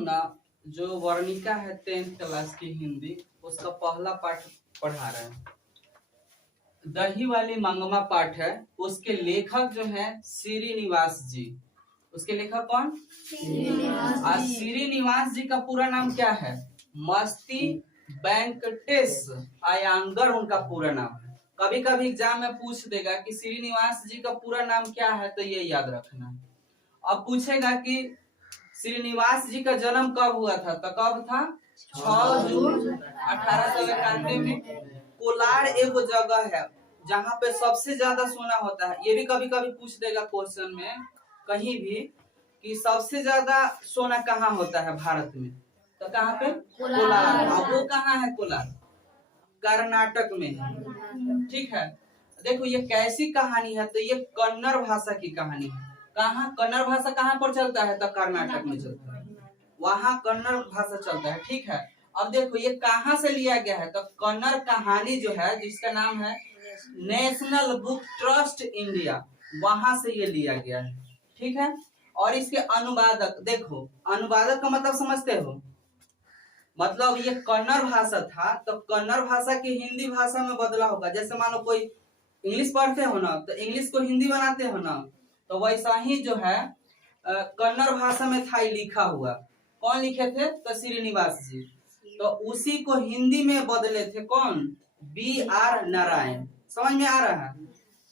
ना जो वर्णिका है 10th क्लास की हिंदी, उसका पहला पाठ पढ़ा रहे हैं। दही वाली मंगमा पाठ है। उसके लेखक जो है श्रीनिवास जी। उसके लेखक कौन? श्रीनिवास जी का पूरा नाम क्या है? मस्ती वेंकटेश अयंगर उनका पूरा नाम है। कभी कभी एग्जाम में पूछ देगा कि श्रीनिवास जी का पूरा नाम क्या है, तो ये याद रखना है। अब पूछेगा कि श्रीनिवास जी का जन्म कब हुआ था, तो कब था? 6 जून 1891 में। कोलार एक जगह है जहाँ पे सबसे ज्यादा सोना होता है। ये भी कभी कभी पूछ देगा क्वेश्चन में कहीं भी कि सबसे ज्यादा सोना कहाँ होता है भारत में, तो कहाँ पे? कोलार। अब वो कहाँ है? कोलार कर्नाटक में है। ठीक है, देखो ये कैसी कहानी है, तो ये कन्नड़ भाषा की कहानी है। कहाँ कन्नड़ भाषा कहाँ पर चलता है? तो कर्नाटक में चलता है, वहाँ कन्नड़ भाषा चलता है। ठीक है, अब देखो ये कहाँ से लिया गया है, तो कन्नड़ कहानी जो है जिसका नाम है नेशनल बुक ट्रस्ट इंडिया, वहां से ये लिया गया है। ठीक है, और इसके अनुवादक देखो, अनुवादक का मतलब समझते हो? मतलब ये कन्नड़ भाषा था, तो कन्नड़ भाषा की हिंदी भाषा में बदला होगा। जैसे मान लो कोई इंग्लिश पढ़ते हो ना, तो इंग्लिश को हिंदी बनाते हो ना, तो वैसा ही जो है कन्नड़ भाषा में था लिखा हुआ। कौन लिखे थे? तो श्रीनिवास जी। तो उसी को हिंदी में बदले थे कौन? B.R. नारायण। समझ में आ रहा है?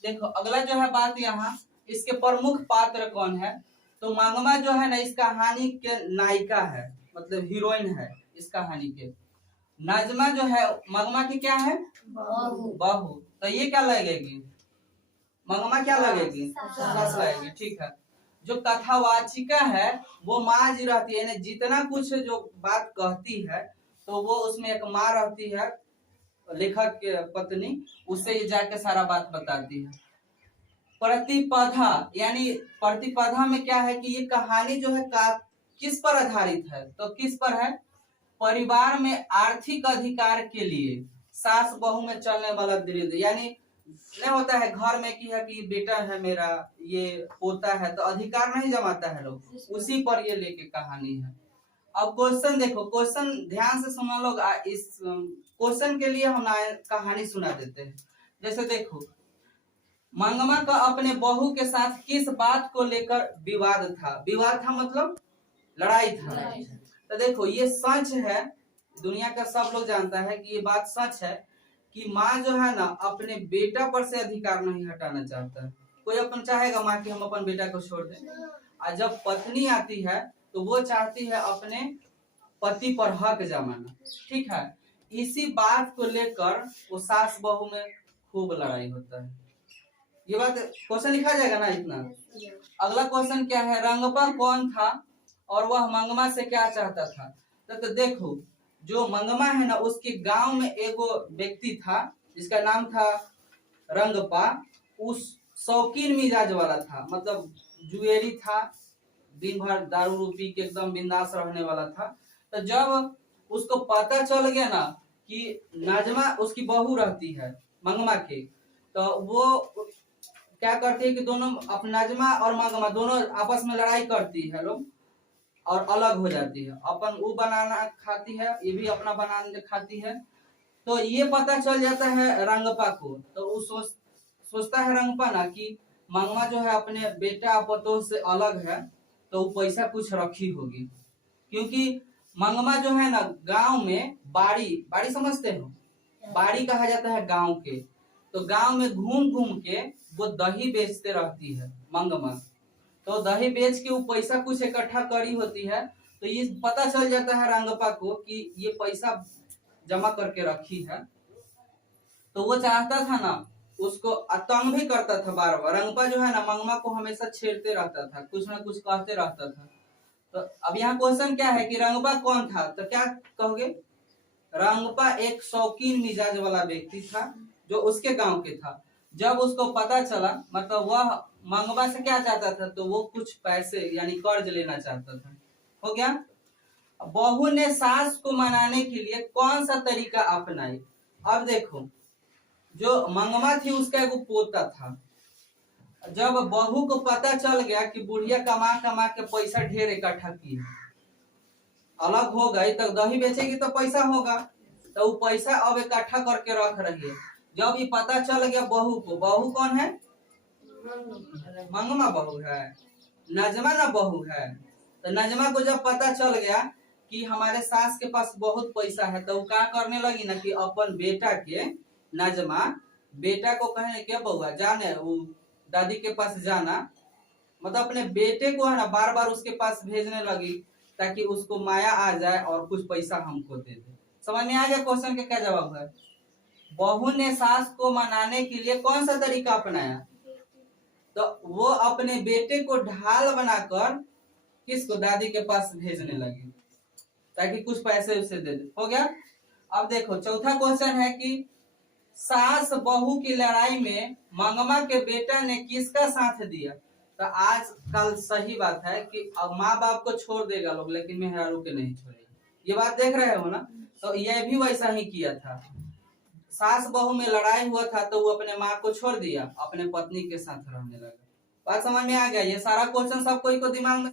देखो अगला जो है बात, यहाँ इसके प्रमुख पात्र कौन है, तो मंगमा जो है ना इस कहानी के नायिका है, मतलब हीरोइन है इस कहानी के। नजमा जो है मंगमा की क्या है? बहू। तो ये क्या लगेगी? मंगमा क्या लगेगी? सास लगेगी। ठीक है, जो कथावाचिका है वो माँ जी रहती है, जितना कुछ जो बात कहती है तो वो उसमें एक माँ रहती है, लेखक के पत्नी, उससे ये जाके सारा बात बताती है। प्रतिपदा, यानी प्रतिपदा में क्या है कि ये कहानी जो है किस पर आधारित है, तो किस पर है? परिवार में आर्थिक अधिकार के लिए सास बहू में चलने वाला द्वंद्व। यानी नहीं होता है घर में कि है कि बेटा है मेरा, ये पोता है, तो अधिकार नहीं जमाता है लोग, उसी पर ये लेके कहानी है। अब क्वेश्चन देखो, क्वेश्चन ध्यान से सुना लोग। इस क्वेश्चन के लिए हम कहानी सुना देते हैं। जैसे देखो, मंगमा का अपने बहू के साथ किस बात को लेकर विवाद था? विवाद था मतलब लड़ाई था। तो देखो ये सच है, दुनिया का सब लोग जानता है कि ये बात सच है कि माँ जो है ना अपने बेटा पर से अधिकार नहीं हटाना चाहता है। कोई अपन चाहेगा माँ कि हम अपन बेटा को छोड़ दें? और जब पत्नी आती है तो वो चाहती है अपने पति पर हक जमाना। ठीक है, इसी बात को लेकर वो सास बहू में खूब लड़ाई होता है। ये बात क्वेश्चन लिखा जाएगा ना इतना। अगला क्वेश्चन क्या है? रंगपा कौन था और वह मंगमा से क्या चाहता था? तो देखो जो मंगमा है ना, उसके गांव में एगो व्यक्ति था जिसका नाम था रंगपा। उस शौकीन मिजाज वाला था, मतलब जुएरी था, दिन भर दारू रूपी के एकदम बिंदास रहने वाला था। तो जब उसको पता चल गया ना कि नाजमा उसकी बहू रहती है मंगमा के, तो वो क्या करती है कि दोनों अपना नाजमा और मंगमा दोनों आपस में लड़ाई करती है लोग और अलग हो जाती है। अपन वो बनाना खाती है, ये भी अपना बनाना खाती है। तो ये पता चल जाता है रंगपा को, तो वो सोचता है रंगपा ना कि मंगमा जो है अपने बेटा पतोह से अलग है, तो वो पैसा कुछ रखी होगी। क्योंकि मंगमा जो है ना गांव में बाड़ी समझते हो? बाड़ी कहा जाता है गांव के। तो गांव में घूम घूम के वो दही बेचते रहती है मंगमा। तो दही बेच के वो पैसा कुछ इकट्ठा करी होती है। तो ये पता चल जाता है रंगपा को कि ये पैसा जमा करके रखी है। तो वो चाहता था ना, उसको तंग भी करता था बार बार। रंगपा जो है ना मंगमा को हमेशा छेड़ते रहता था, कुछ ना कुछ कहते रहता था। तो अब यहाँ क्वेश्चन क्या है कि रंगपा कौन था? तो क्या कहोगे? रंगपा एक शौकीन मिजाज वाला व्यक्ति था जो उसके गांव के था। जब उसको पता चला, मतलब वह मंगवा से क्या चाहता था, तो वो कुछ पैसे यानी कर्ज लेना चाहता था। हो गया। बहू ने सास को मनाने के लिए कौन सा तरीका अपनाई? अब देखो, जो मंगवा थी उसका एक पोता था। जब बहू को पता चल गया कि बुढ़िया कमा कमा के पैसा ढेर इकट्ठा की है, अलग हो गई तो दही बेचेगी तो पैसा होगा, तो वो पैसा अब इकट्ठा करके रख रही है। जब ये पता चल गया बहू को, बहू कौन है? मंगमा बहू है, नजमा ना बहू है। तो नजमा को जब पता चल गया कि हमारे सास के पास बहुत पैसा है, तो वो क्या करने लगी ना कि अपन बेटा के, नजमा बेटा को कहे क्या बउआ जाने वो दादी के पास जाना, मतलब अपने बेटे को है ना बार बार उसके पास भेजने लगी ताकि उसको माया आ जाए और कुछ पैसा हमको दे दे। समझ में आ गया क्वेश्चन का क्या जवाब है? बहू ने सास को मनाने के लिए कौन सा तरीका अपनाया? तो वो अपने बेटे को ढाल बनाकर किसको? दादी के पास भेजने लगी ताकि कुछ पैसे उसे दे दे। हो गया। अब देखो चौथा क्वेश्चन है कि सास बहू की लड़ाई में मंगमा के बेटा ने किसका साथ दिया? तो आजकल सही बात है कि अब माँ बाप को छोड़ देगा लोग, लेकिन मेहरारू के नहीं छोड़ेगा। ये बात देख रहे हो ना? तो यह भी वैसा ही किया था। सास बहू में लड़ाई हुआ था तो वो अपने माँ को छोड़ दिया, अपने पत्नी के साथ रहने लगा। बात समझ में आ गया? ये सारा क्वेश्चन सब कोई को दिमाग में